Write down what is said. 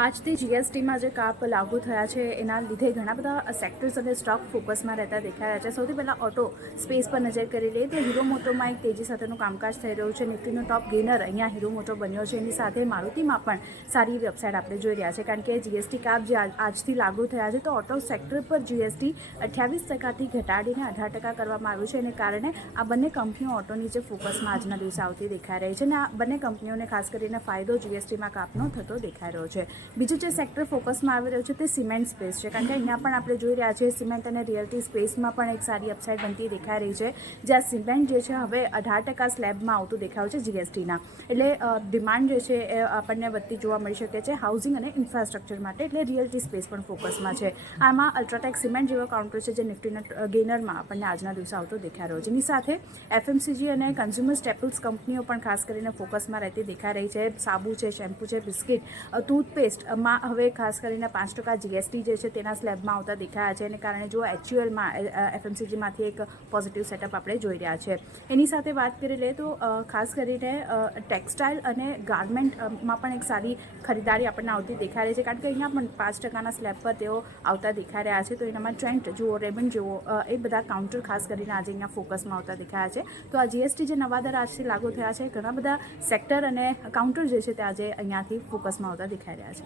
આજથી જીએસટીમાં જે કાપ લાગુ થયા છે એના લીધે ઘણા બધા સેક્ટર્સ અને સ્ટોક ફોકસમાં રહેતા દેખાઈ રહ્યા છે. સૌથી પહેલાં ઓટો સ્પેસ પર નજર કરી લઈએ તો હીરો મોટોમાં એક તેજી સાથેનું કામકાજ થઈ રહ્યું છે. નિફ્ટીનો ટોપ ગેનર અહીંયા હીરો મોટો બન્યો છે. એની સાથે મારુતિમાં પણ સારી એવી અપસાઇડ આપણે જોઈ રહ્યા છે, કારણ કે જીએસટી કાપ જે આજથી લાગુ થયા છે તો ઓટો સેક્ટર પર જીએસટી 28% ઘટાડીને 18% કરવામાં આવ્યું છે. એને કારણે આ બંને કંપનીઓ ઓટોની જે ફોકસમાં આજના દિવસે આવતી દેખાઈ રહી છે અને આ બંને કંપનીઓને ખાસ કરીને ફાયદો જીએસટીમાં કાપનો થતો દેખાઈ રહ્યો છે. બીજું જે સેક્ટર ફોકસમાં આવી રહ્યું છે તે સિમેન્ટ સ્પેસ છે, કારણ કે અહીંયા પણ આપણે જોઈ રહ્યા છીએ સિમેન્ટ અને રિયલ્ટી સ્પેસમાં પણ એક સારી અપસાઇડ બનતી દેખાઈ રહી છે, જ્યાં સિમેન્ટ જે છે હવે 18% સ્લેબમાં આવતું દેખાયું છે જીએસટીના. એટલે ડિમાન્ડ જે છે એ આપણને વધતી જોવા મળી શકે છે હાઉસિંગ અને ઇન્ફ્રાસ્ટ્રક્ચર માટે, એટલે રિયલ્ટી સ્પેસ પણ ફોકસમાં છે. આમાં અલ્ટ્રાટેક સિમેન્ટ જેવો કાઉન્ટર છે જે નિફ્ટીના ગેનરમાં આપણને આજના દિવસે આવતો દેખાઈ રહ્યો છે. એની સાથે એફએમસીજી અને કન્ઝ્યુમર સ્ટેપલ્સ કંપનીઓ પણ ખાસ કરીને ફોકસમાં રહેતી દેખાઈ રહી છે. સાબુ છે, શેમ્પૂ છે, બિસ્કિટ, ટૂથપેસ્ટમાં હવે ખાસ કરીને 5% જીએસટી જે છે તેના સ્લેબમાં આવતા દેખાયા છે. એને કારણે જો એચયુએલમાં એફએમસીજીમાંથી એક પોઝિટિવ સેટઅપ આપણે જોઈ રહ્યા છે. એની સાથે વાત કરી લઈએ તો ખાસ કરીને ટેક્સટાઇલ અને ગાર્મેન્ટમાં પણ એક સારી ખરીદારી આપણને આવતી દેખાઈ રહી છે, કારણ કે અહીંયા પણ 5%ના સ્લેબ પર તેઓ આવતા દેખાઈ રહ્યા છે. તો એનામાં ટ્રેન્ટ જુઓ, રેબન જુઓ, એ બધા કાઉન્ટર ખાસ કરીને આજે અહીંયા ફોકસમાં આવતા દેખાયા છે. તો આ જીએસટી જે નવા દર આજથી લાગુ થયા છે, ઘણા બધા સેક્ટર અને કાઉન્ટર જે છે તે આજે અહીંયાથી ફોકસમાં આવતા દેખાઈ રહ્યા છે.